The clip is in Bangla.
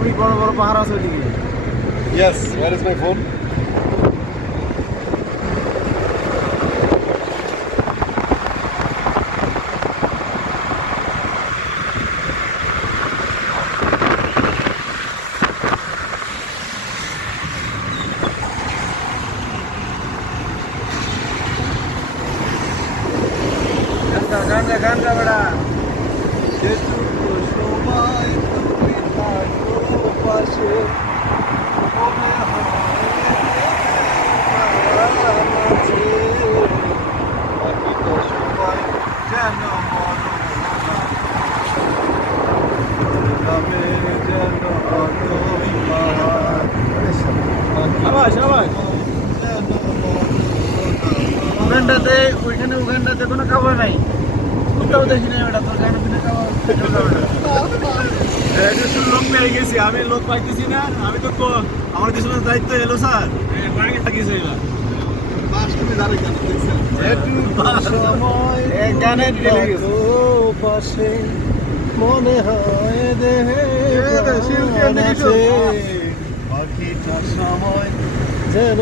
অনেক বড় বড় পাহাড় আছে ওইদিকে। Yes, where is my phone? গান গা বেড়া। যেটুকু সময় তুমি থাকো পাশে, মনে হয় মাঝে, বাকিটা সময় যেন মনে যেন অতই পাহাড়। আবাস আবাস ওখানটাতে ওখানটাতে কোনো খাবার নাই। কোথাও দেখি না ওটা তোর গানের দিনে খাবার এটা শুধু লোক পেয়ে গেছি, আমি লোক পাইতেছি না। আমি তো আমার কিছু দায়িত্ব এলো স্যার থাকিছে এবার গানের পাশে মনে হয় দেহে বাকিটা সময় যেন